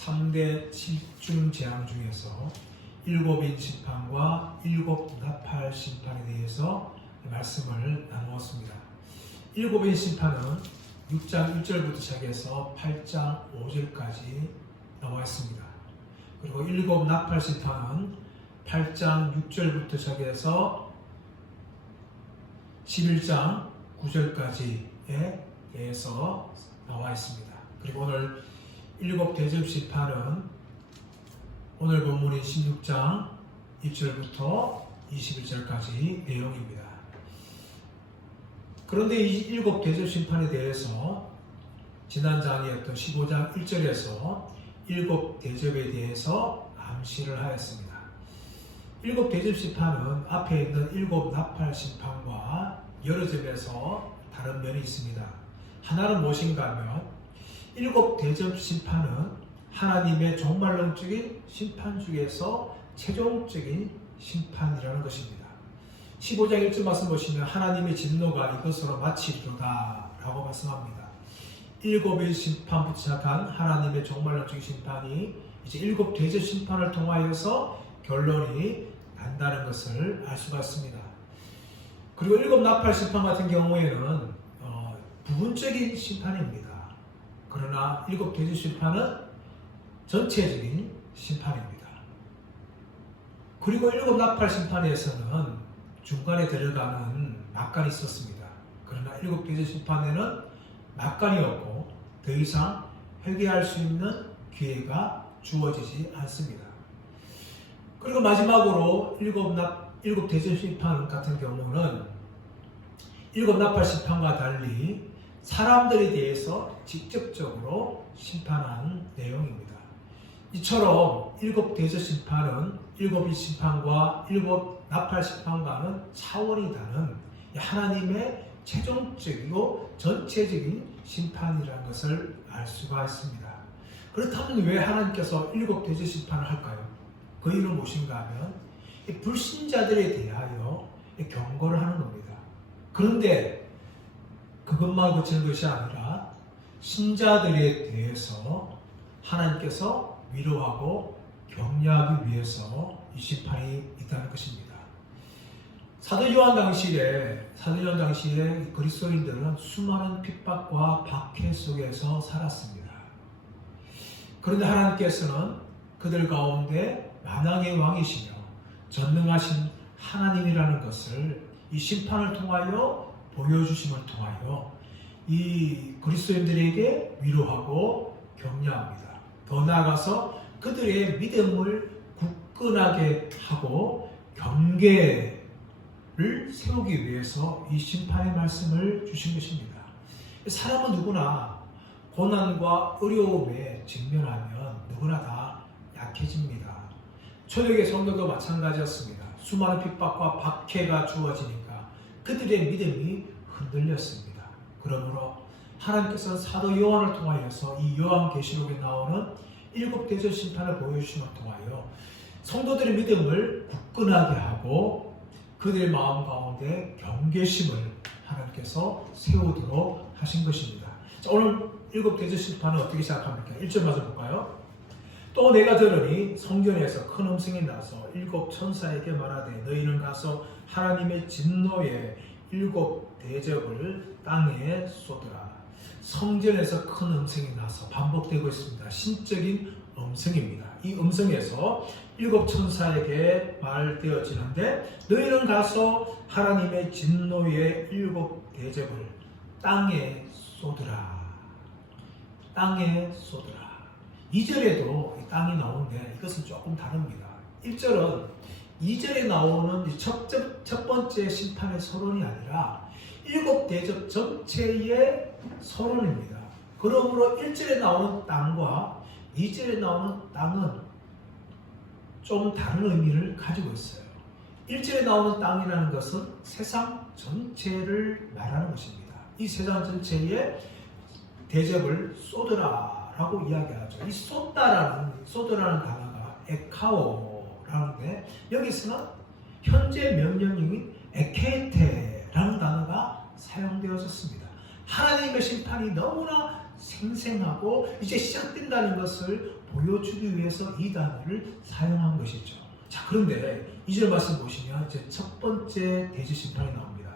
3대 7중 재앙 중에서 7인 심판과 7 나팔 심판에 대해서 말씀을 나누었습니다. 7인 심판은 6장 1절부터 시작해서 8장 5절까지 나와 있습니다. 그리고 7 나팔 심판은 8장 6절부터 시작해서 11장 9절까지에 대해서 나와 있습니다. 그리고 오늘 7 대접 심판은 오늘 본문인 16장 1절부터 21절까지 내용입니다. 그런데 이 7 대접 심판에 대해서 지난 장이었던 15장 1절에서 7 대접에 대해서 암시를 하였습니다. 7 대접 심판은 앞에 있는 7 나팔 심판과 여러 점에서 다른 면이 있습니다. 하나는 무엇인가 하면 7 대접 심판은 하나님의 종말론적인 심판 중에서 최종적인 심판이라는 것입니다. 15장 1절 말씀 보시면 하나님의 진노가 이것으로 마치리로다 라고 말씀합니다. 7의 심판부터 시작한 하나님의 종말론적인 심판이 이제 7 대접 심판을 통하여서 결론이 난다는 것을 알 수가 있습니다. 그리고 7 나팔 심판 같은 경우에는 부분적인 심판입니다. 그러나 7 대접 심판은 전체적인 심판입니다. 그리고 7 나팔 심판에서는 중간에 들어가는 막간이 있었습니다. 그러나 7 대접 심판에는 막간이 없고 더 이상 회개할 수 있는 기회가 주어지지 않습니다. 그리고 마지막으로 7 대접 심판 같은 경우는 7 나팔 심판과 달리 사람들에 대해서 직접적으로 심판한 내용입니다. 이처럼 7 대접 심판은 7의 심판과 7 나팔 심판과는 차원이 다른 하나님의 최종적이고 전체적인 심판이라는 것을 알 수가 있습니다. 그렇다면 왜 하나님께서 7 대접 심판을 할까요? 그 이유는 무엇인가 하면 불신자들에 대하여 경고를 하는 겁니다. 그런데 그것만 그치는 것이 아니라 신자들에 대해서 하나님께서 위로하고 격려하기 위해서 이 심판이 있다는 것입니다. 사도 요한 당시에 그리스도인들은 수많은 핍박과 박해 속에서 살았습니다. 그런데 하나님께서는 그들 가운데 만왕의 왕이시며 전능하신 하나님이라는 것을 이 심판을 통하여 보여주심을 통하여 이 그리스도인들에게 위로하고 격려합니다. 더 나아가서 그들의 믿음을 굳건하게 하고 경계를 세우기 위해서 이 심판의 말씀을 주신 것입니다. 사람은 누구나 고난과 어려움에 직면하면 누구나 다 약해집니다. 초대교회 성도도 마찬가지였습니다. 수많은 핍박과 박해가 주어지니까 그들의 믿음이 흔들렸습니다. 그러므로 하나님께서는 사도 요한을 통하여서 이 요한계시록에 나오는 7 대접 심판을 보여주심을 통하여 성도들의 믿음을 굳건하게 하고 그들의 마음 가운데 경계심을 하나님께서 세우도록 하신 것입니다. 자, 오늘 7 대접 심판은 어떻게 시작합니까? 1절 먼저 볼까요? 또 내가 들으니 성전에서 큰 음성이 나서 7 천사에게 말하되 너희는 가서 하나님의 진노의 7 대접을 땅에 쏟으라. 성전에서 큰 음성이 나서 반복되고 있습니다. 신적인 음성입니다. 이 음성에서 7 천사에게 말되어지는데 너희는 가서 하나님의 진노의 7 대접을 땅에 쏟으라. 땅에 쏟으라. 2절에도 땅이 나오는데 이것은 조금 다릅니다. 1절은 2절에 나오는 첫 번째 심판의 서론이 아니라 7 대접 전체의 서론입니다. 그러므로 1절에 나오는 땅과 2절에 나오는 땅은 좀 다른 의미를 가지고 있어요. 1절에 나오는 땅이라는 것은 세상 전체를 말하는 것입니다. 이 세상 전체에 대접을 쏟으라 라고 이야기하죠. 이 쏟으라는 단어가 에카오라는데 여기서는 현재 명령형인 에케테라는 단어가 사용되어졌습니다. 하나님의 심판이 너무나 생생하고 이제 시작된다는 것을 보여주기 위해서 이 단어를 사용한 것이죠. 자, 그런데 2절 말씀 보시면 이제 첫 번째 대제 심판이 나옵니다.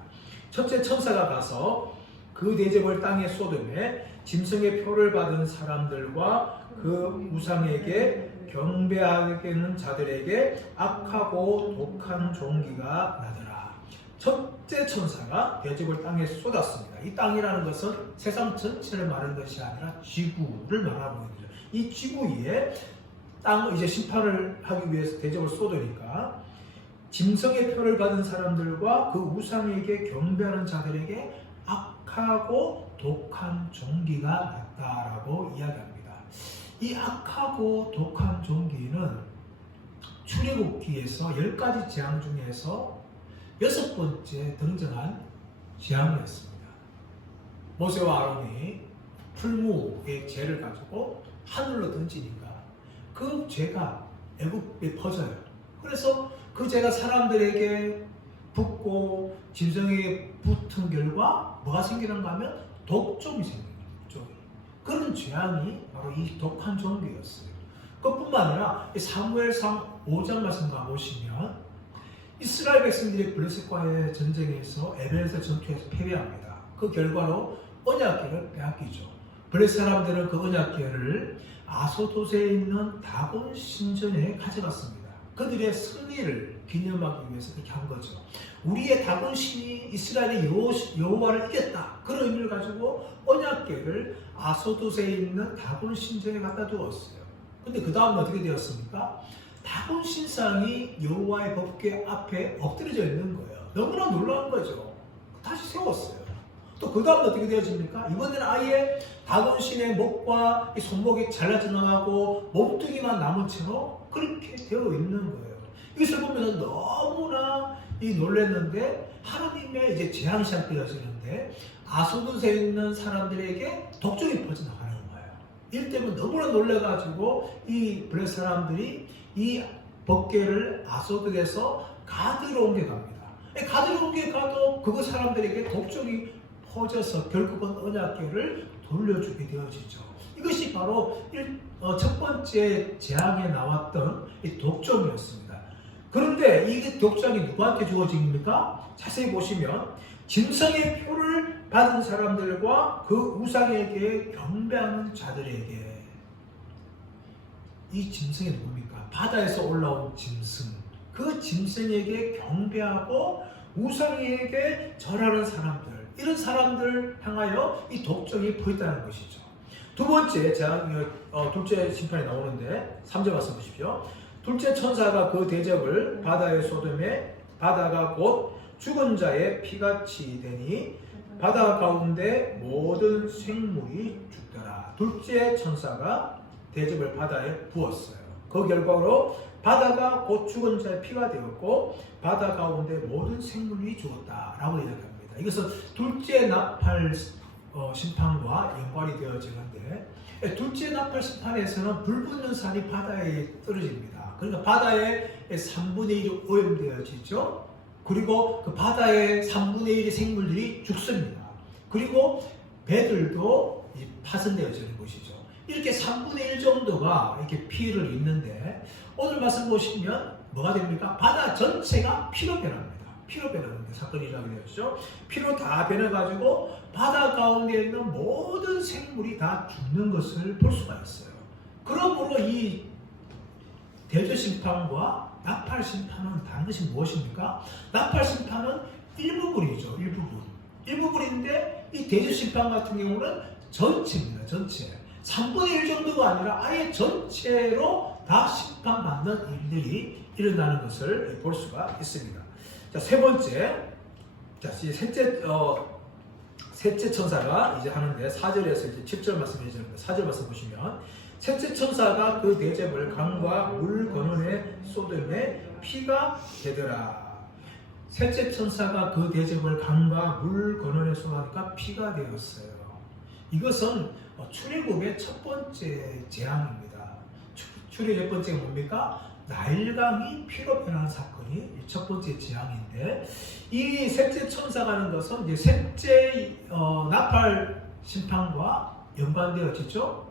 첫째 천사가 가서 그 대접을 땅에 쏟음에 짐승의 표를 받은 사람들과 그 우상에게 경배하는 자들에게 악하고 독한 종기가 나더라. 첫째 천사가 대접을 땅에 쏟았습니다. 이 땅이라는 것은 세상 전체를 말하는 것이 아니라 지구를 말하고 있는 거죠. 이 지구 위에 땅을 이제 심판을 하기 위해서 대접을 쏟으니까 짐승의 표를 받은 사람들과 그 우상에게 경배하는 자들에게 악하고 독한 종기가 났다라고 이야기합니다. 이 악하고 독한 종기는 출애굽기에서 10가지 재앙 중에서 6번째 등장한 재앙이었습니다. 모세와 아론이 풀무의 재를 가지고 하늘로 던지니까 그 죄가 애굽에 퍼져요. 그래서 그 죄가 사람들에게 붙고 짐승에게 붙은 결과 뭐가 생기는가 하면 독종이 생깁니다. 그런 재앙이 바로 이 독한 종기였어요. 그뿐만 아니라 사무엘상 5장 말씀 가보시면 이스라엘 백성들이 블레셋과의 전쟁에서 에베네셀 전투에서 패배합니다. 그 결과로 언약궤를 빼앗기죠. 블레셋 사람들은 그 언약궤를 아소도세에 있는 다곤 신전에 가져갔습니다. 그들의 승리를 기념하기 위해서 그렇게 한 거죠. 우리의 다곤 신이 이스라엘의 여호와를 이겼다. 그런 의미를 가지고 언약궤를 아소도세에 있는 다곤 신전에 갖다 두었어요. 근데 그 다음 어떻게 되었습니까? 다곤 신상이 여호와의 법궤 앞에 엎드려져 있는 거예요. 너무나 놀라운 거죠. 다시 세웠어요. 또 그 다음 어떻게 되어집니까? 이번에는 아예 다곤 신의 목과 손목이 잘라져 나가고 몸뚱이만 남은 채로 그렇게 되어 있는 거예요. 이것을 보면 너무나 놀랐는데 하나님의 이제 재앙이 시작되어지는데 아소도세에 있는 사람들에게 독종이 퍼져나가는 거예요. 이럴 때면 너무나 놀래가지고 이 블레셋 사람들이 이 법궤를 아소도에서 가드로 옮겨갑니다. 가드로 옮겨가도 그거 사람들에게 독종이 퍼져서 결국은 언약궤를 돌려주게 되어지죠. 이것이 바로 첫 번째 재앙에 나왔던 이 독종이었습니다. 그런데 이 독종이 누구한테 주어집니까? 자세히 보시면 짐승의 표를 받은 사람들과 그 우상에게 경배하는 자들에게. 이 짐승이 누굽니까? 바다에서 올라온 짐승. 그 짐승에게 경배하고 우상에게 절하는 사람들, 이런 사람들 향하여 이 독종이 보였다는 것이죠. 두 번째 재앙, 둘째 심판이 나오는데 3절 말씀 보십시오. 둘째 천사가 그 대접을 바다에 쏟음에 바다가 곧 죽은 자의 피같이 되니 바다 가운데 모든 생물이 죽더라. 둘째 천사가 대접을 바다에 부었어요. 그 결과로 바다가 곧 죽은 자의 피가 되었고 바다 가운데 모든 생물이 죽었다라고 이야기합니다. 이것은 둘째 나팔 심판과 연관이 되어지는데 둘째 나팔 심판에서는 불 붙는 산이 바다에 떨어집니다. 그러니까 바다의 3분의 1이 오염되어지죠. 그리고 그 바다의 3분의 1의 생물들이 죽습니다. 그리고 배들도 파손되어지는 것이죠. 이렇게 3분의 1 정도가 이렇게 피를 입는데 오늘 말씀 보시면 뭐가 됩니까? 바다 전체가 피로 변합니다. 피로 변하는 사건이 일어나게 되었죠. 피로 다 변해가지고 바다 가운데 있는 모든 생물이 다 죽는 것을 볼 수가 있어요. 그러므로 이 대저 심판과 나팔 심판은 다른 것이 무엇입니까? 나팔 심판은 일부분이죠. 일부분인데 이 대저 심판 같은 경우는 전체입니다. 전체. 3분의 1 정도가 아니라 아예 전체로 다 심판받는 일들이 일어나는 것을 볼 수가 있습니다. 자, 세 번째. 자, 셋째 천사가 이제 하는데 4절에서 이제 7절 말씀해 주는데 4절 말씀 보시면 셋째 천사가 그 대접을 강과 물 건원에 쏟음에 피가 되더라. 셋째 천사가 그 대접을 강과 물 건원에 쏟으니까 피가 되었어요. 이것은 출애굽의 첫 번째 재앙입니다. 출애굽의 첫 번째가 뭡니까? 나일강이 피로 변하는 사건이 첫 번째 재앙인데 이 셋째 천사가 하는 것은 이제 셋째 나팔 심판과 연관되어지죠.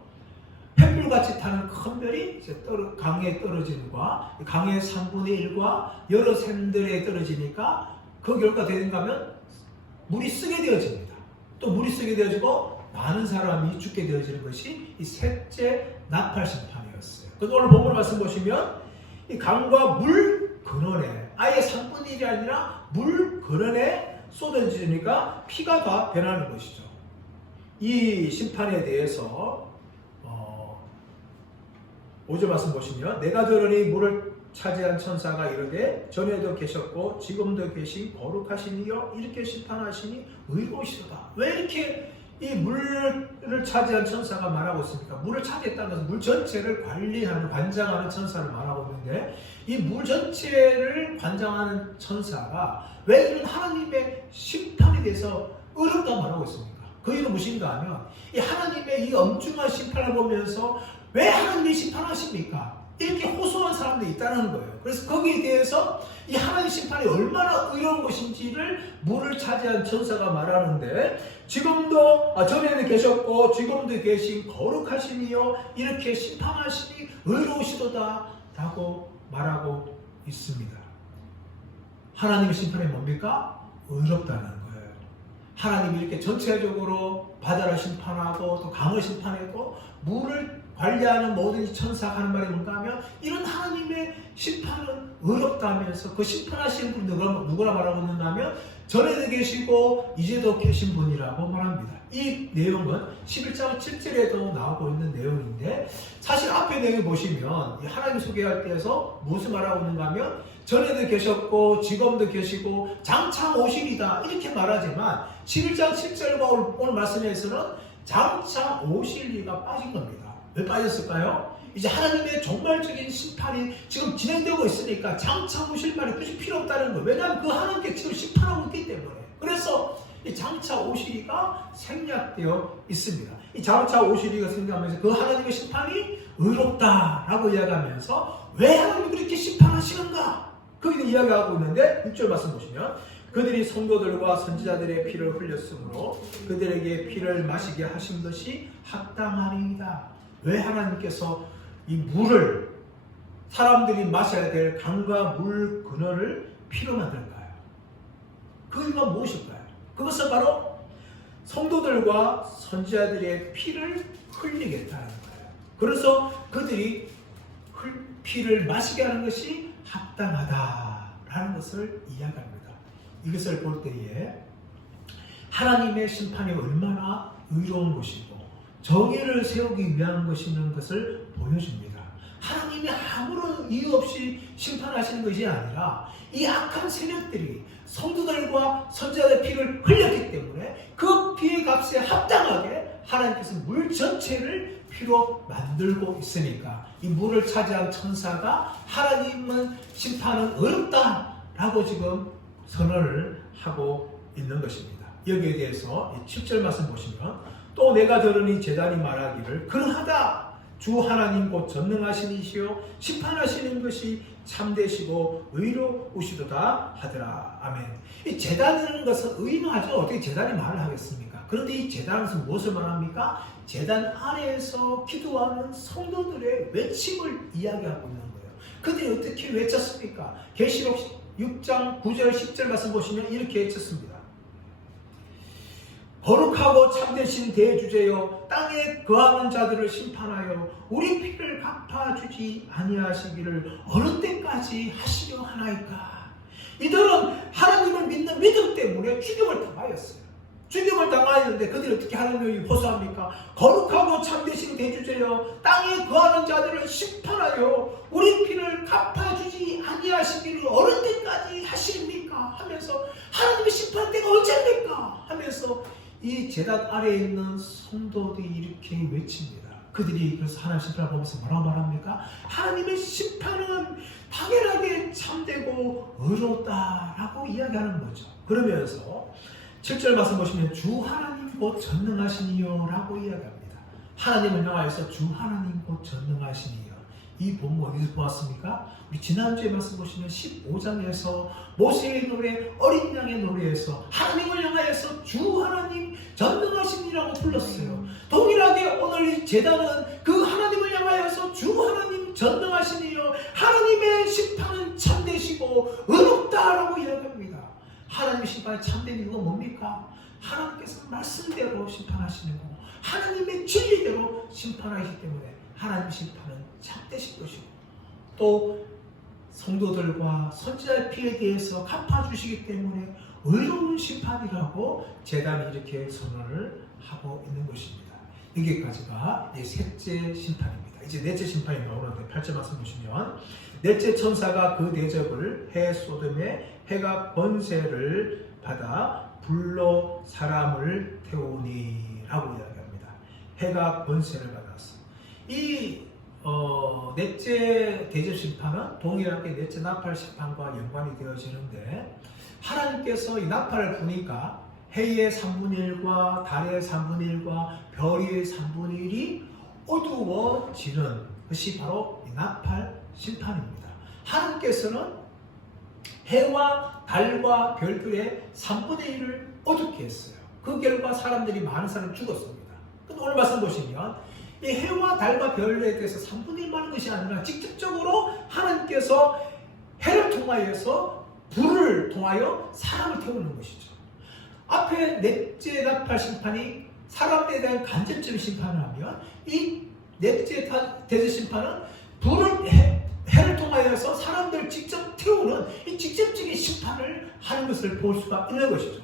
횃불같이 타는 큰 별이 이제 강에 떨어짐과 강의 3분의 1과 여러 샘들에 떨어지니까 그 결과 되는가 하면 물이 쓰게 되어집니다. 또 물이 쓰게 되어지고 많은 사람이 죽게 되어지는 것이 이 셋째 나팔 심판이었어요. 그래서 오늘 본문 말씀 보시면 이 강과 물 근원에 아예 3분의 1이 아니라 물 근원에 쏟아지니까 피가 다 변하는 것이죠. 이 심판에 대해서 5절 말씀 보시면 내가 들으니 물을 차지한 천사가 이르되 전에도 계셨고 지금도 계신 거룩하신 이여 이렇게 심판하시니 의로우시도다. 왜 이렇게 이 물을 차지한 천사가 말하고 있습니까? 물을 차지했다는 것은 물 전체를 관리하는 관장하는 천사를 말하고 있는데 이 물 전체를 관장하는 천사가 왜 이런 하나님의 심판에 대해서 어렵다 말하고 있습니까? 그 이유는 무엇인가 하면 이 하나님의 이 엄중한 심판을 보면서 왜 하나님이 심판하십니까? 이렇게 호소한 사람들이 있다는 거예요. 그래서 거기에 대해서 이 하나님 심판이 얼마나 의로운 것인지를 물을 차지한 천사가 말하는데 지금도 전에는 계셨고 지금도 계신 거룩하신 이여 이렇게 심판하시니 의로우시도다 라고 말하고 있습니다. 하나님의 심판이 뭡니까? 의롭다는 거예요. 하나님이 이렇게 전체적으로 바다를 심판하고 또 강을 심판했고 물을 관리하는 모든 천사가 하는 말이 뭔가 하면 이런 하나님의 심판은 의롭다면서 그 심판하시는 분이 누구라 말하고 있는가 하면 전에도 계시고 이제도 계신 분이라고 말합니다. 이 내용은 11장 7절에도 나오고 있는 내용인데 사실 앞에 내용을 보시면 하나님 소개할 때에서 무엇을 말하고 있는가 하면 전에도 계셨고 지금도 계시고 장차 오시리다 이렇게 말하지만 11장 7절과 오늘 말씀에서는 장차 오실리가 빠진 겁니다. 왜 빠졌을까요? 이제 하나님의 종말적인 심판이 지금 진행되고 있으니까 장차 오실 말이 굳이 필요 없다는 거예요. 왜냐하면 그 하나님께 지금 심판하고 있기 때문에. 그래서 이 장차 오시리가 생략되어 있습니다. 이 장차 오시리가 생략하면서 그 하나님의 심판이 의롭다라고 이야기하면서 왜 하나님이 그렇게 심판하시는가? 거기서 이야기하고 있는데 6절 말씀 보시면 그들이 성도들과 선지자들의 피를 흘렸으므로 그들에게 피를 마시게 하신 것이 합당하니이다. 왜 하나님께서 이 물을 사람들이 마셔야 될 강과 물 근원을 피로 만들까요? 그 이유가 무엇일까요? 그것은 바로 성도들과 선지자들의 피를 흘리겠다는 거예요. 그래서 그들이 피를 마시게 하는 것이 합당하다라는 것을 이야기합니다. 이것을 볼 때에 하나님의 심판이 얼마나 의로운 것이고 정의를 세우기 위한 것이라는 것을 보여줍니다. 하나님이 아무런 이유 없이 심판하시는 것이 아니라 이 악한 세력들이 성도들과 선지자의 피를 흘렸기 때문에 그 피의 값에 합당하게 하나님께서 물 전체를 피로 만들고 있으니까 이 물을 차지한 천사가 하나님은 심판은 어렵다라고 지금 선언을 하고 있는 것입니다. 여기에 대해서 7절 말씀 보시면 또 내가 들으니 제단이 말하기를 그러하다 주 하나님 곧 전능하신 이시요 심판하시는 것이 참되시고 의로우시도다 하더라. 아멘. 이 제단이라는 것은 의인하죠. 어떻게 제단이 말을 하겠습니까? 그런데 이 제단은 무엇을 말합니까? 제단 아래에서 기도하는 성도들의 외침을 이야기하고 있는 거예요. 그들이 어떻게 외쳤습니까? 계시록 6장 9절 10절 말씀 보시면 이렇게 외쳤습니다. 거룩하고 참되신 대주제여 땅에 거하는 자들을 심판하여 우리 피를 갚아주지 아니하시기를 어느 때까지 하시려 하나이까. 이들은 하나님을 믿는 믿음 때문에 죽임을 당하였어요. 죽임을 당하였는데 그들이 어떻게 하나님을 호소합니까? 거룩하고 참되신 대주제여 땅에 거하는 자들을 심판하여 우리 피를 갚아주지 아니하시기를 어느 때까지 하십니까? 하면서 하나님의 심판 때가 언제입니까? 하면서 이 제단 아래에 있는 성도들이 이렇게 외칩니다. 그들이 그래서 하나님 심판을 보면서 뭐라고 말합니까? 하나님의 심판은 당연하게 참되고 의롭다라고 이야기하는 거죠. 그러면서 7절 말씀 보시면 주 하나님 곧 전능하시니요 라고 이야기합니다. 하나님을 향하여서 주 하나님 곧 전능하시니요. 이 본문 어디서 보았습니까? 우리 지난주에 말씀 보시면 15장에서 모세의 노래, 어린 양의 노래에서 하나님을 향하여서 주 하나님 전능하신이라고 불렀어요. 동일하게 오늘 이 제단은 그 하나님을 향하여서 주 하나님 전능하신이요 하나님의 심판은 참되시고 의롭다라고 이야기합니다. 하나님의 심판이 참된 이유가 뭡니까? 하나님께서 말씀대로 심판하시는 거고 하나님의 진리대로 심판하시기 때문에 하나님의 심판은 참되신 것이고 또 성도들과 선지자의 피에 대해서 갚아주시기 때문에 의로운 심판이라고 제단이 이렇게 선언을 하고 있는 것입니다. 여기까지가 셋째 심판입니다. 이제 넷째 심판이 나오는데 8절 말씀 보시면 넷째 천사가 그 대접을 해 소돔에 해가 권세를 받아 불로 사람을 태우니 라고 이야기합니다. 해가 권세를 받았어. 이 넷째 대접 심판은 동일하게 넷째 나팔 심판과 연관이 되어지는데 하나님께서 이 나팔을 부니까 해의 3분의 1과 달의 3분의 1과 별의 3분의 1이 어두워지는 것이 바로 이 나팔 심판입니다. 하나님께서는 해와 달과 별들의 3분의 1을 어둡게 했어요. 그 결과 사람들이 많은 사람이 죽었습니다. 근데 오늘 말씀 보시면 이 해와 달과 별에 대해서 3분의 1 많은 것이 아니라 직접적으로 하나님께서 해를 통하여서 불을 통하여 사람을 태우는 것이죠. 앞에 넷째 나팔 심판이 사람에 대한 간접적인 심판을 하면 이 넷째 대접 심판은 해를 통하여서 사람들을 직접 태우는 이 직접적인 심판을 하는 것을 볼 수가 있는 것이죠.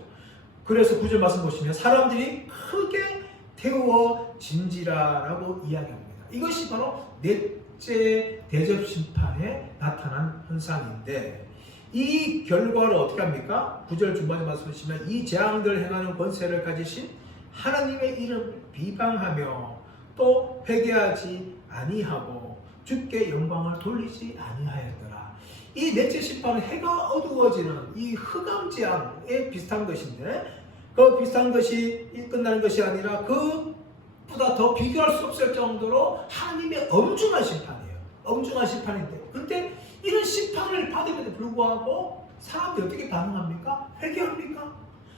그래서 9절 말씀 보시면 사람들이 크게 태워진지라라고 이야기합니다. 이것이 바로 넷째 대접 심판에 나타난 현상인데 이 결과를 어떻게 합니까? 9절 중반에 말씀 보시면 이 재앙들을 행하는 권세를 가지신 하나님의 이름을 비방하며 또 회개하지 아니하고 주께 영광을 돌리지 아니하였더라. 이 넷째 심판은 해가 어두워지는 이 흑암재앙에 비슷한 것인데 그 비슷한 것이 끝나는 것이 아니라 그보다 더 비교할 수 없을 정도로 하나님의 엄중한 심판이에요. 엄중한 심판인데 근데 이런 심판을 받음에도 불구하고 사람들이 어떻게 반응합니까? 회개합니까?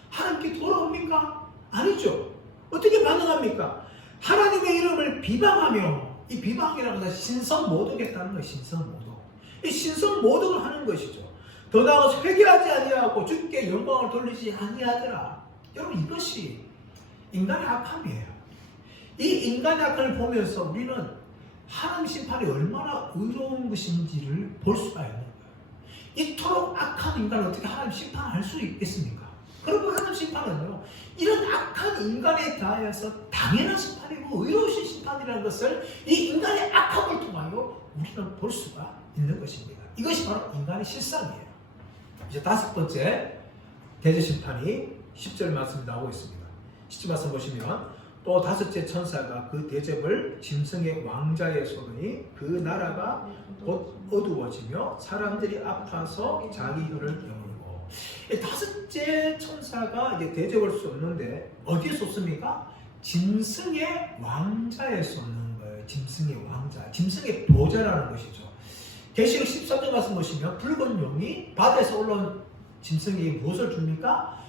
하나님께 돌아옵니까? 아니죠. 어떻게 반응합니까? 하나님의 이름을 비방하며 이 비방이라는 것은 신성모독했다는 것이 신성모독. 이 신성모독을 하는 것이죠. 더 나아가서 회개하지 아니하고 주께 영광을 돌리지 아니하더라. 여러분 이것이 인간의 악함이에요. 이 인간의 악함을 보면서 우리는 하나님 심판이 얼마나 의로운 것인지를 볼 수가 있는 거예요. 이토록 악한 인간을 어떻게 하나님 심판할 수 있겠습니까? 그리고 하나님 심판은요, 이런 악한 인간에 대하여서 당연한 심판이고 의로우신 심판이라는 것을 이 인간의 악함을 통하여 우리는 볼 수가 있는 것입니다. 이것이 바로 인간의 실상이에요. 이제 다섯 번째 대접 심판이 10절 말씀이 나오고 있습니다. 10절 말씀 보시면 또 다섯째 천사가 그 대접을 짐승의 왕자에 쏘더니 그 나라가 곧 어두워지며 사람들이 아파서 자기 혀를 깨물고. 다섯째 천사가 이제 대접을 쏘는데 어디에 쏘습니까? 짐승의 왕자에 쏘는 거예요. 짐승의 왕자, 짐승의 보좌라는 것이죠. 계시록 13절 말씀 보시면 붉은 용이 바다에서 올라온 짐승에게 무엇을 줍니까?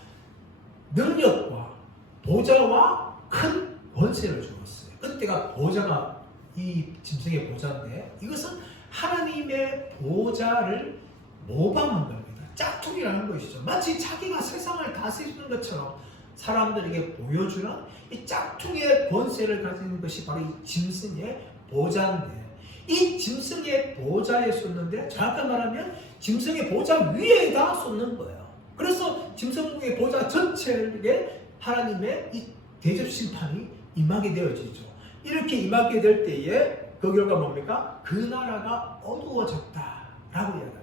능력과 보좌와 큰 권세를 주었어요. 그때가 보좌가 이 짐승의 보좌인데 이것은 하나님의 보좌를 모방한 겁니다. 짝퉁이라는 것이죠. 마치 자기가 세상을 다스리는 것처럼 사람들에게 보여주는 이 짝퉁의 권세를 가지는 것이 바로 이 짐승의 보좌인데 이 짐승의 보좌에 쏟는데 정확히 말하면 짐승의 보좌 위에다 쏟는 거예요. 그래서 짐승의 보좌 전체에 하나님의 이 대접 심판이 임하게 되어지죠. 이렇게 임하게 될 때에 그 결과 뭡니까? 그 나라가 어두워졌다라고 이야기합니다.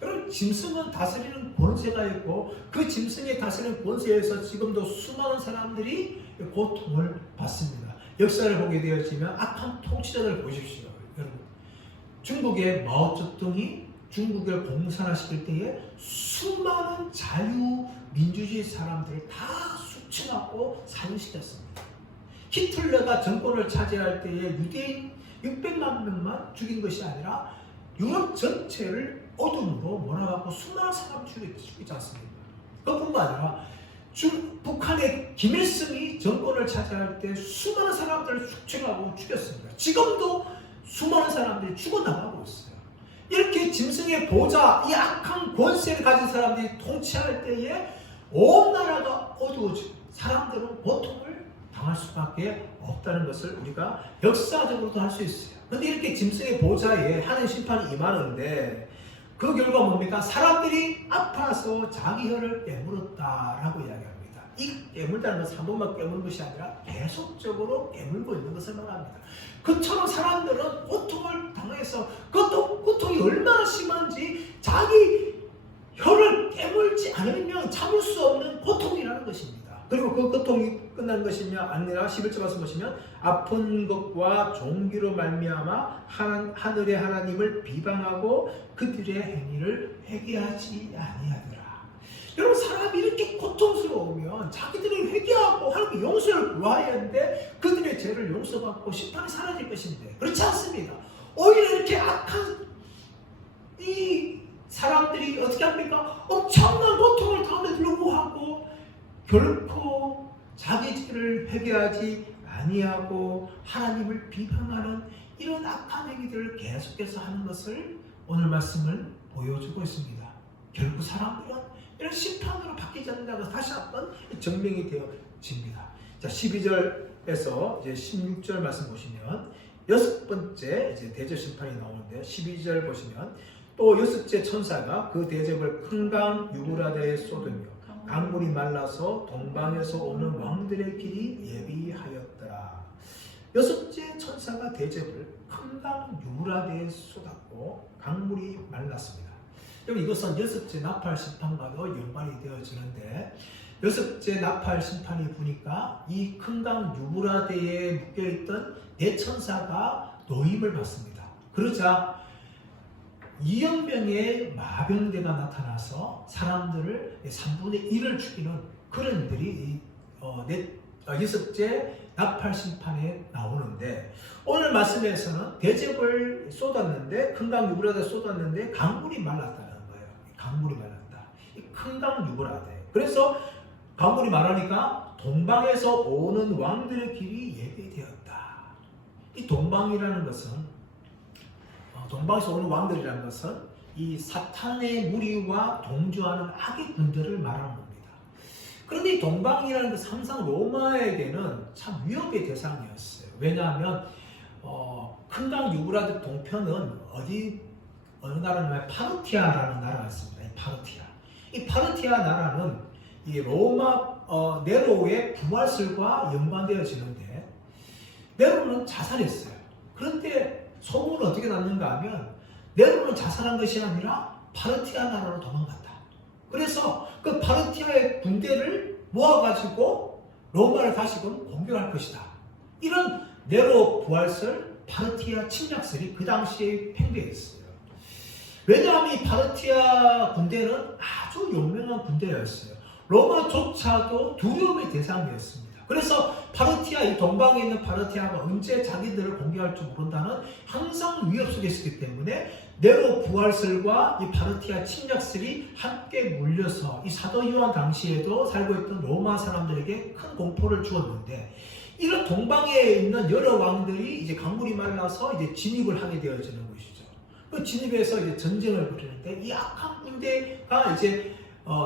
여러분 짐승은 다스리는 권세가 있고 그 짐승의 다스리는 권세에서 지금도 수많은 사람들이 고통을 받습니다. 역사를 보게 되어지면 악한 통치자들 보십시오. 여러분 중국의 마오쩌둥이 중국을 공산화시킬 때에 수많은 자유민주주의 사람들을 다 수치하고 살인시켰습니다. 히틀러가 정권을 차지할 때에 유대인 600만 명만 죽인 것이 아니라 유럽 전체를 어둠으로 몰아가고 수많은 사람을 죽이지 않습니까? 그뿐만 아니라 북한의 김일성이 정권을 차지할 때 수많은 사람들을 축출하고 죽였습니다. 지금도 수많은 사람들이 죽어나가고 있어요. 이렇게 짐승의 보좌, 이 악한 권세를 가진 사람들이 통치할 때에 온 나라가 어두워지고 사람들은 고통을 당할 수밖에 없다는 것을 우리가 역사적으로도 할 수 있어요. 그런데 이렇게 짐승의 보좌에 하는 심판이 임하는데 그 결과 뭡니까? 사람들이 아파서 자기 혀를 깨물었다라고 이야기합니다. 이 깨물다는 것은 한 번만 깨무는 것이 아니라 계속적으로 깨물고 있는 것을 말합니다. 그처럼 사람들은 고통을 당해서 그 고통이 얼마나 심한지 자기 혀를 깨물지 않으면 참을 수 없는 고통이라는 것입니다. 그리고 그 고통이 끝난 것이냐 아니라 11절 말씀 보시면 아픈 것과 종기로 말미암아 하늘의 하나님을 비방하고 그들의 행위를 회개하지 아니하더라. 여러분, 사람이 이렇게 고통스러우면 자기들이 회개하고 하나님께 용서를 구해야 하는데 그들의 죄를 용서받고 심판이 사라질 것인데 그렇지 않습니다. 오히려 이렇게 악한 이 사람들이 어떻게 합니까? 엄청난 고통을 당함에도 불구하고 결코 자기 죄를 회개하지 아니하고 하나님을 비방하는 이런 악한 행위들을 계속해서 하는 것을 오늘 말씀을 보여주고 있습니다. 결국 사람들은 이런 심판으로 바뀌지 않는다고 다시 한번 증명이 되어집니다. 자, 12절에서 이제 16절 말씀 보시면 여섯 번째 이제 대접 심판이 나오는데 12절 보시면 또 여섯째 천사가 그 대접을 큰 강 유브라데에 쏟으며 강물이 말라서 동방에서 오는 왕들의 길이 예비하였더라. 여섯째 천사가 대접을 큰 강 유브라데에 쏟았고 강물이 말랐습니다. 그럼 이것은 여섯째 나팔 심판과도 연관이 되어지는데 여섯째 나팔 심판이 보니까 이 큰 강 유브라데에 묶여있던 네 천사가 노임을 받습니다. 그러자 2억 명의 마병대가 나타나서 사람들을 3분의 1을 죽이는 그런 일들이 여섯째 나팔 심판에 나오는데 오늘 말씀에서는 대접을 쏟았는데 큰 강 유브라데 쏟았는데 강물이 말랐다는 거예요. 강물이 말랐다. 이 큰 강 유브라데. 그래서 강물이 말하니까 동방에서 오는 왕들의 길이 예비되었다. 이 동방이라는 것은 동방에서 오는 왕들이라는 것은 이 사탄의 무리와 동조하는 악의 군대를 말하는 겁니다. 그런데 이 동방이라는 것은 항상 로마에게는 참 위협의 대상이었어요. 왜냐하면 큰 강 유브라데 동편은 어느 나라냐면 파르티아라는 나라가 있습니다. 이 파르티아 나라는 이 로마 네로의 부활설과 연관되어지는데 네로는 자살했어요. 그런데 소문은 어떻게 났는가 하면 네로는 자살한 것이 아니라 파르티아 나라로 도망갔다. 그래서 그 파르티아의 군대를 모아가지고 로마를 다시금 공격할 것이다. 이런 네로 부활설, 파르티아 침략설이 그 당시에 팽배했어요. 왜냐하면 이 파르티아 군대는 아주 유명한 군대였어요. 로마조차도 두려움의 대상이었습니다. 그래서 파르티아, 이 동방에 있는 파르티아가 언제 자기들을 공격할지 모른다는 항상 위협 속에 있었기 때문에 네로 부활설과 이 파르티아 침략설이 함께 물려서 이 사도 요한 당시에도 살고 있던 로마 사람들에게 큰 공포를 주었는데 이런 동방에 있는 여러 왕들이 이제 강물이 말라서 이제 진입을 하게 되어지는 것이죠. 그 진입해서 이제 전쟁을 벌이는데 이 악한 군대가 이제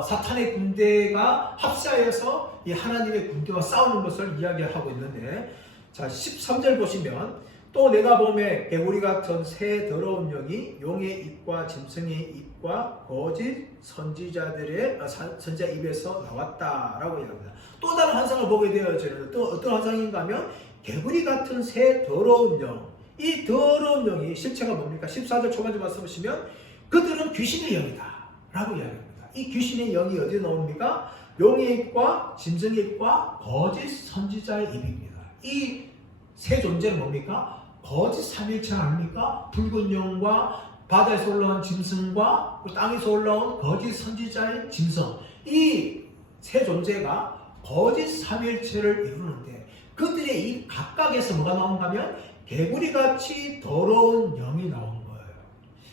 사탄의 군대가 합사해서 이 하나님의 군대와 싸우는 것을 이야기하고 있는데 자 13절 보시면 또 내가 보매 개구리 같은 새 더러운 영이 용의 입과 짐승의 입과 거짓 선지자들의 선지자 입에서 나왔다라고 이야기합니다. 또 다른 환상을 보게 되어지는데 또 어떤 환상인가 하면 개구리 같은 새 더러운 영, 이 더러운 영이 실체가 뭡니까? 14절 초반에 말씀하시면 그들은 귀신의 영이다 라고 이야기합니다. 이 귀신의 영이 어디에 나옵니까? 용의 입과 짐승의 입과 거짓 선지자의 입입니다. 이 세 존재는 뭡니까? 거짓 삼일체 아닙니까? 붉은 영과 바다에서 올라온 짐승과 땅에서 올라온 거짓 선지자의 짐승, 이 세 존재가 거짓 삼일체를 이루는데 그들의 이 각각에서 뭐가 나온가 하면 개구리같이 더러운 영이 나온 거예요.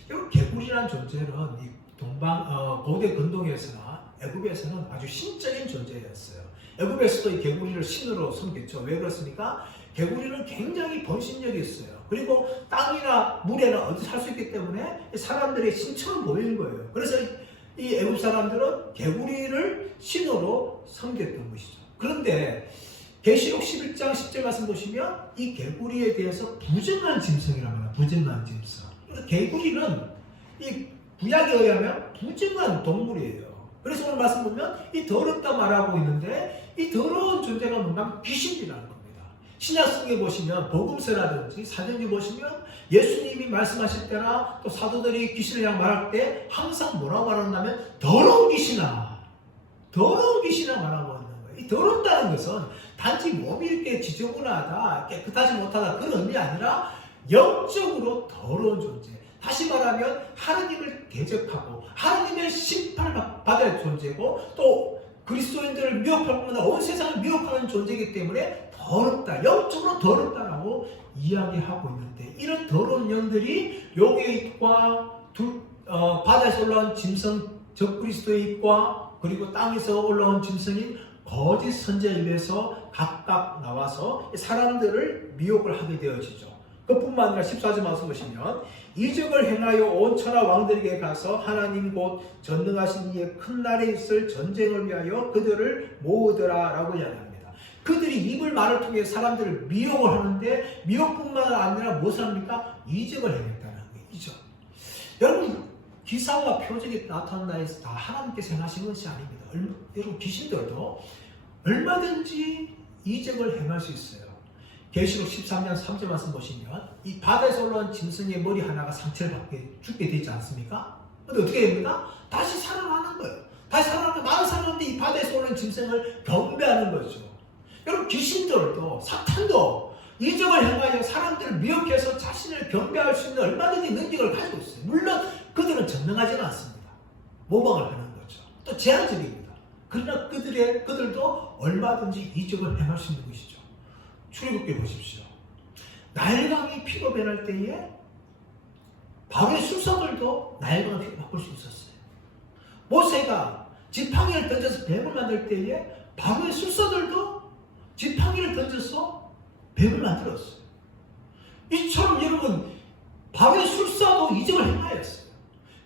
이 개구리라는 존재는 이 고대 근동에서나 애굽에서는 아주 신적인 존재였어요. 애굽에서도 이 개구리를 신으로 섬겼죠. 왜 그렇습니까? 개구리는 굉장히 번신력이 있어요. 그리고 땅이나 물에나 어디 살 수 있기 때문에 사람들의 신처럼 보이는 거예요. 그래서 이 애굽 사람들은 개구리를 신으로 섬겼던 것이죠. 그런데 계시록 11장 10절 말씀 보시면 이 개구리에 대해서 부정한 짐승이라고 합니다. 부정한 짐승. 개구리는 이 구약에 의하면 부정한 동물이에요. 그래서 오늘 말씀 보면 이 더럽다 말하고 있는데 이 더러운 존재가 뭔가 귀신이라는 겁니다. 신약성에 보시면 복음서라든지 사전에 보시면 예수님이 말씀하실 때나 또 사도들이 귀신을 향해 말할 때 항상 뭐라고 말하냐면 더러운 귀신아 말하고 있는 거예요. 이 더럽다는 것은 단지 몸이 이렇게 지저분하다, 깨끗하지 못하다 그런 의미 아니라 영적으로 더러운 존재. 다시 말하면 하나님을 대적하고 하나님의 심판을 받을 존재고 또 그리스도인들을 미혹할 뿐만 아니라 온 세상을 미혹하는 존재이기 때문에 더럽다, 영적으로 더럽다라고 이야기하고 있는데 이런 더러운 영들이 용의 입과 바다에서 올라온 짐승 적그리스도의 입과 그리고 땅에서 올라온 짐승인 거짓 선지자 입에서 각각 나와서 사람들을 미혹을 하게 되어지죠. 그뿐만 아니라 14절 말씀 보시면 이적을 행하여 온 천하 왕들에게 가서 하나님 곧 전능하신 이의 큰 날에 있을 전쟁을 위하여 그들을 모으더라 라고 이야기합니다. 그들이 입을 말을 통해 사람들을 미혹을 하는데 미혹뿐만 아니라 무엇을 합니까? 이적을 행했다는 거예요. 이적. 여러분 기사와 표적이 나타난다 해서 다 하나님께서 행하신 것이 아닙니다. 여러분 귀신들도 얼마든지 이적을 행할 수 있어요. 계시록 13장 3절 말씀 보시면 이 바다에서 올라온 짐승의 머리 하나가 상처를 받게 죽게 되지 않습니까? 근데 어떻게 됩니까? 다시 살아나는 거예요. 다시 살아나는 많은 사람들이 이 바다에서 올라온 짐승을 경배하는 거죠. 여러분 귀신들도 사탄도 이적을 행하여 사람들을 미혹해서 자신을 경배할 수 있는 얼마든지 능력을 가지고 있어요. 물론 그들은 전능하지는 않습니다. 모방을 하는 거죠. 또 제한적입니다. 그러나 그들도 얼마든지 이적을 행할 수 있는 것이죠. 출애굽기 보십시오. 나일강이 피로 변할 때에 바로의 술사들도 나일강을 피로 바꿀 수 있었어요. 모세가 지팡이를 던져서 뱀을 만들 때에 바로의 술사들도 지팡이를 던져서 뱀을 만들었어요. 이처럼 여러분 바로의 술사도 이적을 행하였어요.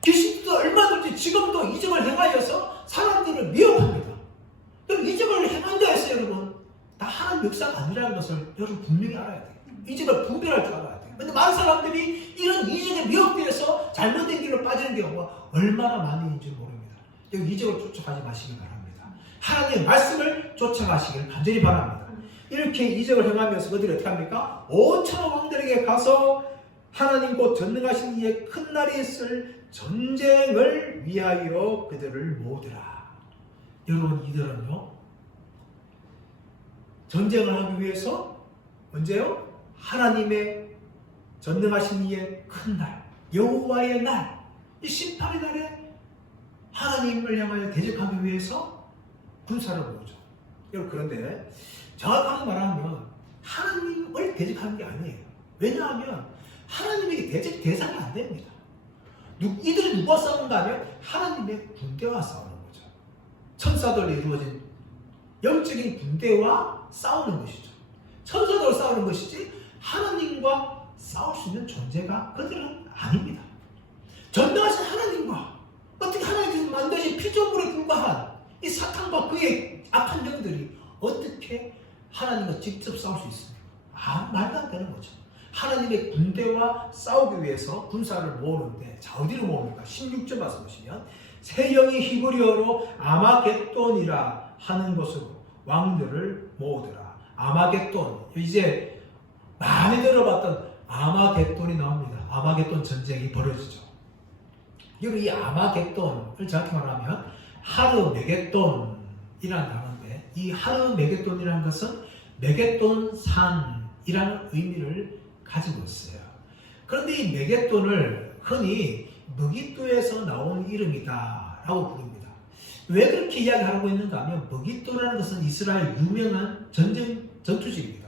귀신도 얼마든지 지금도 이적을 행하여서 사람들을 미혹합니다. 그럼 이적을 행한다 했어요, 여러분. 다 하나님 역사가 아니라는 것을 여러분 분명히 알아야 돼요. 이적을 분별할 줄 알아야 돼요. 그런데 많은 사람들이 이런 이적에 미혹되어서 잘못된 길로 빠지는 경우가 얼마나 많이 있는지 모릅니다. 여기 이적을 쫓아가지 마시길 바랍니다. 하나님의 말씀을 쫓아가시길 간절히 바랍니다. 이렇게 이적을 행하면서 그들이 어떻게 합니까? 온 천하 왕들에게 가서 하나님 곧 전능하신 이의 큰 날이 있을 전쟁을 위하여 그들을 모으더라. 여러분 이들은요 전쟁을 하기 위해서 언제요? 하나님의 전능하신 이의 큰 날, 여호와의 날, 이 심판의 날에 하나님을 향하여 대적하기 위해서 군사를 모으죠. 여러분 그런데 정확하게 말하면 하나님을 대적하는 게 아니에요. 왜냐하면 하나님에게 대적 대상이 안 됩니다. 이들이 누구와 싸우는가 하면 하나님의 군대와 싸우는 거죠. 천사들로 이루어진 영적인 군대와 싸우는 것이죠. 천사들로 싸우는 것이지 하나님과 싸울 수 있는 존재가 그들은 아닙니다. 전능하신 하나님과 어떻게 하나님께서 만드신 피조물에 불과한 이 사탄과 그의 악한 영들이 어떻게 하나님과 직접 싸울 수 있습니까? 말도 안 되는 거죠. 하나님의 군대와 싸우기 위해서 군사를 모으는데 자 어디로 모읍니까? 16절 말씀 보시면 세 영이 히브리어로 아마겟돈이라 하는 것으로 왕들을 모으더라. 아마겟돈 이제 많이 들어봤던 아마겟돈이 나옵니다. 아마겟돈 전쟁이 벌어지죠. 여러분 이 아마겟돈을 정확히 말하면 하르메겟돈이라는 단어인데 이 하르메겟돈이라는 것은 메겟돈 산이라는 의미를 가지고 있어요. 그런데 이 메겟돈을 흔히 머깃도에서 나온 이름이다 라고 부릅니다. 왜 그렇게 이야기하고 있는가 하면 머깃도라는 것은 이스라엘 유명한 전투지입니다.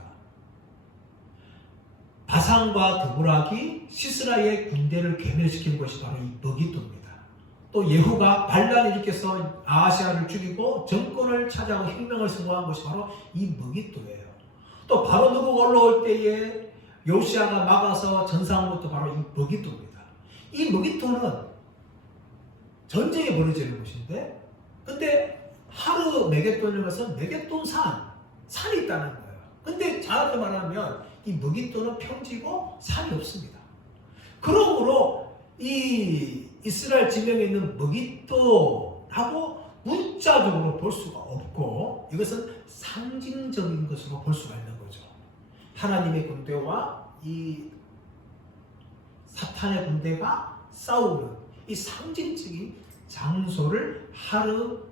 바산과 드보락이 시스라의 군대를 괴멸시킨 것이 바로 이 머깃도입니다. 또 예후가 반란을 일으켜서 아하시아를 죽이고 정권을 차지하고 혁명을 성공한 것이 바로 이 머깃도예요. 또 바로 누구 올라올 때에 요시아가 막아서 전사한 것도 바로 이 머깃도입니다. 이 머깃도는 전쟁이 벌어지는 곳인데, 근데 하루 메겟돈을 가서 메겟돈 산이 있다는 거예요. 근데 정확히 말하면 이 머깃도는 평지고 산이 없습니다. 그러므로 이 이스라엘 지명에 있는 머깃도라고 문자적으로 볼 수가 없고, 이것은 상징적인 것으로 볼 수가 있는 거죠. 하나님의 군대와 이 사탄의 군대가 싸우는 이 상징적인 장소를 하루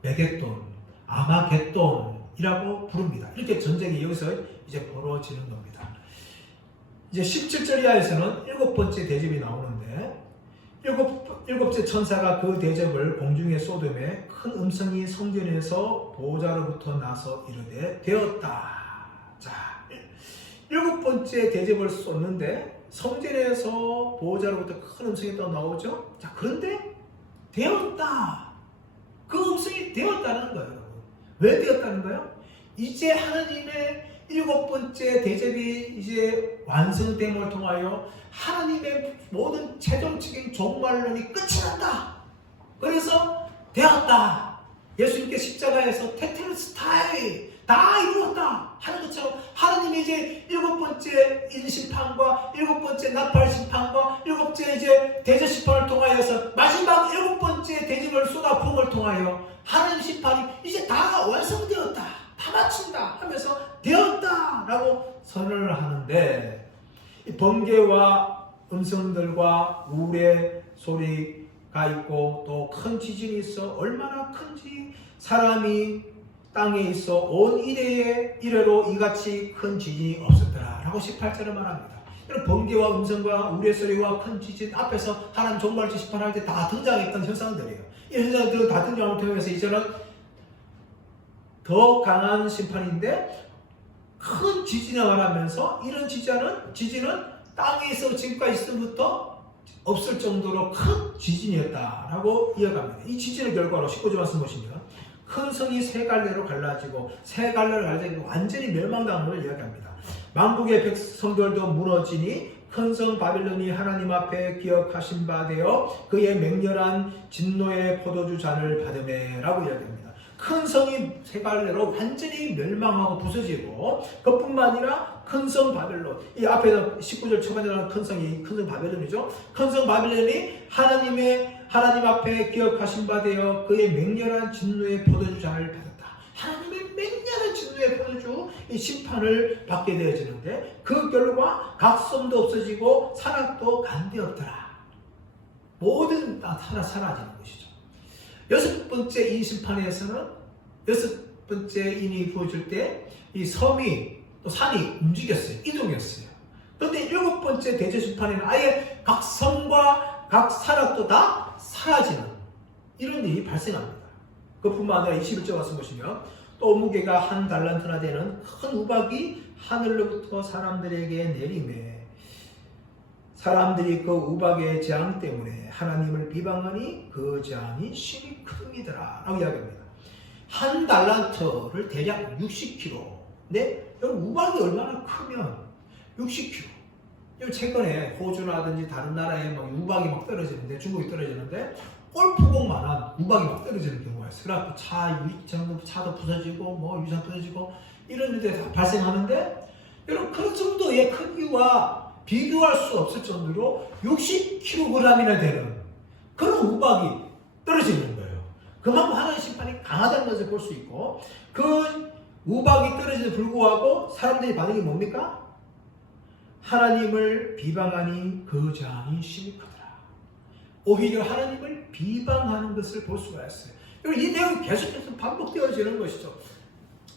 메겟돈, 아마겟돈이라고 부릅니다. 이렇게 전쟁이 여기서 이제 벌어지는 겁니다. 이제 17절 이하에서는 7번째 대접이 나오는데, 일곱째 천사가 그 대접을 공중에 쏟음에 큰 음성이 성전에서 보호자로부터 나서 이르되 되었다. 자, 7번째 대접을 쏟는데 성전에서 보호자로부터 큰 음성이 또 나오죠. 자, 그런데 되었다. 그 음성이 되었다는 거예요. 왜 되었다는 거예요? 이제 하나님의 7번째 대접이 이제 완성됨을 통하여 하나님의 모든 최종적인 종말론이 끝이 난다. 그래서 되었다. 예수님께 십자가에서 테텔스타이 다 이루었다 하는 것처럼 하나님이 이제 7번째 인심판과 7번째 나팔심판과 7번째 이제 대접심판을 통하여서 마지막 7번째 대접을 쏟아부음을 통하여 하나님 심판이 이제 다 완성되었다, 다 마친다 하면서 되었다 라고 선언을 하는데, 이 번개와 음성들과 우레 소리가 있고 또 큰 지진이 있어 얼마나 큰지 사람이 땅에 있어 온 이래로 이같이 큰 지진이 없었더라 라고 18절을 말합니다. 번개와 음성과 우레 소리와 큰 지진 앞에서 하나님 종말주 심판할 때 다 등장했던 현상들이에요. 이 현상들은 다 등장을 통해서 이제는 더 강한 심판인데, 큰 지진을 말하면서 이런 지진은 땅에서 지금까지 있음부터 없을 정도로 큰 지진이었다라고 이어갑니다. 이 지진의 결과로 19절 말씀 보시면 큰 성이 세 갈래로 갈라지고 세 갈래로 갈라지고 완전히 멸망당한 것을 이야기합니다. 만국의 백성들도 무너지니 큰 성 바빌론이 하나님 앞에 기억하신 바 되어 그의 맹렬한 진노의 포도주 잔을 받으매라고 이야기합니다. 큰 성이 세 갈래로 완전히 멸망하고 부서지고, 그뿐만 아니라 큰 성 바벨론, 이 앞에서 19절 초반에 나오는 큰 성이 큰 성 바벨론이죠. 큰 성 바벨론이 하나님 앞에 기억하신 바 되어 그의 맹렬한 진노의 포도주 잔을 받았다. 하나님의 맹렬한 진노의 포도주 이 심판을 받게 되어지는데, 그 결과 각성도 없어지고 산악도 간되었더라. 모든 다 사라지는 것이죠. 6번째 인 심판에서는 6번째 인이 부어질 때 이 섬이 또 산이 움직였어요. 이동했어요. 그런데 7번째 대접 심판에는 아예 각 섬과 각 산악도 다 사라지는 이런 일이 발생합니다. 그뿐만 아니라 21절 말씀 보시면 또 무게가 한 달란트나 되는 큰 우박이 하늘로부터 사람들에게 내리매 사람들이 그 우박의 재앙 때문에 하나님을 비방하니 그 재앙이 심히 큽니다라 라고 이야기합니다. 한 달란트를 대략 60kg. 근데 여러분 우박이 얼마나 크면 60kg. 최근에 호주라든지 다른 나라에 막 우박이 막 떨어지는데, 중국이 떨어지는데 골프공만한 우박이 막 떨어지는 경우가 있어요. 그래서 차도 부서지고 뭐 유산 부서지고 이런 일들이 다 발생하는데, 여러분 그 정도의 크기와 비교할 수 없을 정도로 60kg이나 되는 그런 우박이 떨어지는 거예요. 그만큼 하나님의 심판이 강하다는 것을 볼 수 있고, 그 우박이 떨어지는데 불구하고 사람들의 반응이 뭡니까? 하나님을 비방하니 그 재앙이 심히 크더라. 오히려 하나님을 비방하는 것을 볼 수가 있어요. 이 내용이 계속해서 반복되어지는 것이죠.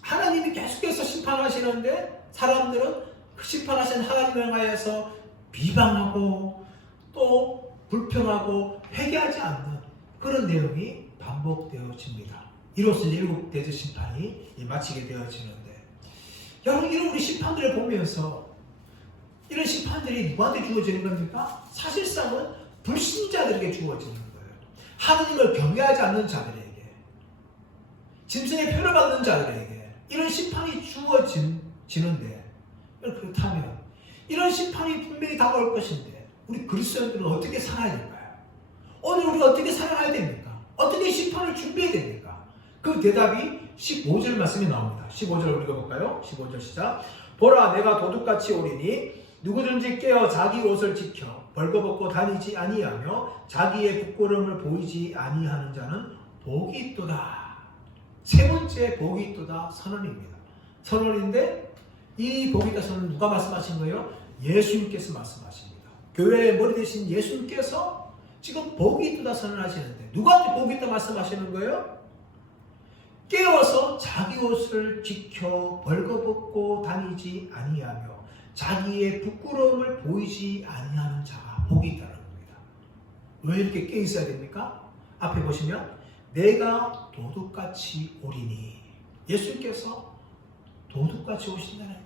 하나님이 계속해서 심판하시는데 사람들은 그 심판하신 하나님을 향하여서 비방하고 또 불평하고 회개하지 않는 그런 내용이 반복되어집니다. 이로써 7대접 심판이 마치게 되어지는데, 여러분 이런 우리 심판들을 보면서 이런 심판들이 누구한테 주어지는 겁니까? 사실상은 불신자들에게 주어지는 거예요. 하느님을 경외하지 않는 자들에게, 짐승의 표를 받는 자들에게 이런 심판이 주어지는데, 그렇다면 이런 심판이 분명히 다가올 것인데 우리 그리스도인들은 어떻게 살아야 될까요? 오늘 우리가 어떻게 살아가야 됩니까? 어떻게 심판을 준비해야 됩니까? 그 대답이 15절 말씀이 나옵니다. 15절 읽어볼까요? 15절 시작. 보라, 내가 도둑같이 오리니 누구든지 깨어 자기 옷을 지켜 벌거벗고 다니지 아니하며 자기의 부끄러움을 보이지 아니하는 자는 복이 있도다. 세 번째 복이 있도다 선언입니다. 선언인데 이 복이 있다 선언은 누가 말씀하신 거예요? 예수님께서 말씀하십니다. 교회의 머리 되신 예수님께서 지금 복이 있도다 선언하시는데 누구한테 복이 있다 말씀하시는 거예요? 깨어서 자기 옷을 지켜 벌거벗고 다니지 아니하며 자기의 부끄러움을 보이지 아니하는 자가 복이 있다는 겁니다. 왜 이렇게 깨어 있어야 됩니까? 앞에 보시면 내가 도둑같이 오리니, 예수님께서 도둑같이 오신다는 거예요.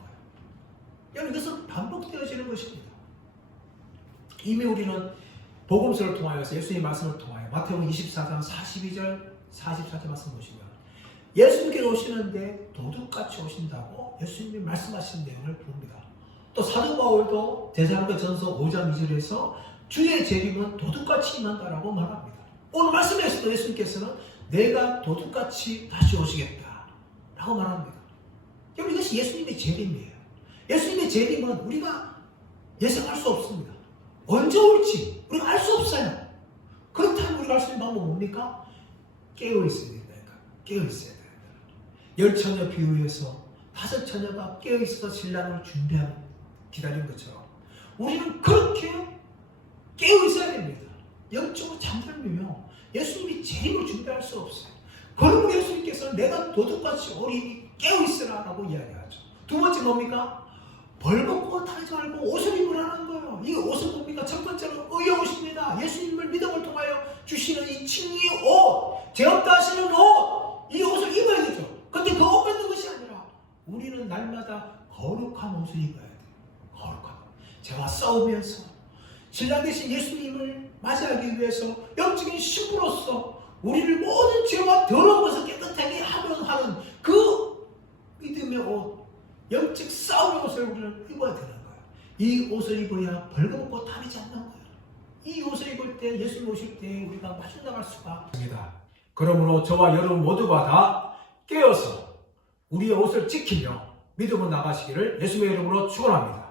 여러분, 이것은 반복되어지는 것입니다. 이미 우리는 복음서를 통하여서 예수님의 말씀을 통하여 마태복음 24장 42절 44절 말씀 보시면 예수님께서 오시는데 도둑같이 오신다고 예수님이 말씀하신 내용을 봅니다. 또 사도 바울도 데살로니가전서 5장 2절에서 주의 재림은 도둑같이 임한다라고 말합니다. 오늘 말씀에서도 예수님께서는 내가 도둑같이 다시 오시겠다 라고 말합니다. 여러분, 이것이 예수님의 재림이에요. 예수님의 재림은 우리가 예상할 수 없습니다. 언제 올지 우리가 알 수 없어요. 그렇다면 우리가 알 수 있는 방법은 뭡니까? 깨어 있어야 된다니까. 깨어 있어야 된다. 10처녀 비유에서 5처녀가 깨어 있어서 신랑을 기다린 것처럼 우리는 그렇게 깨어 있어야 됩니다. 영적으로 잠들면 예수님이 재림을 준비할 수 없어요. 그러므로 예수님께서는 내가 도둑같이 오리니 깨어 있으라 라고 이야기하죠. 두 번째 뭡니까? 벌벗고 다니지 말고 옷을 입으라는 거예요. 이 옷은 뭡니까? 첫 번째로 의의 옷입니다. 예수님을 믿음을 통하여 주시는 이 칭의의 옷, 죄 없다 하시는 옷, 이 옷을 입어야 되죠. 근데 그 옷 입는 것이 아니라 우리는 날마다 거룩한 옷을 입어야 돼요. 거룩한 옷. 죄와 싸우면서 신랑 되신 예수님을 맞이하기 위해서 영적인 신부로서 우리를 모든 죄와 더러운 것을 깨끗하게 하면 하는 그 믿음의 옷, 영적 싸움의 옷을 우리는 입어야 되는 거예요. 이 옷을 입어야 벌거벗고 다니지 않는 거예요. 이 옷을 입을 때, 예수님 오실 때 우리가 마중 나갈 수가 있습니다. 그러므로 저와 여러분 모두가 다 깨어서 우리의 옷을 지키며 믿음으로 나가시기를 예수님의 이름으로 축원합니다.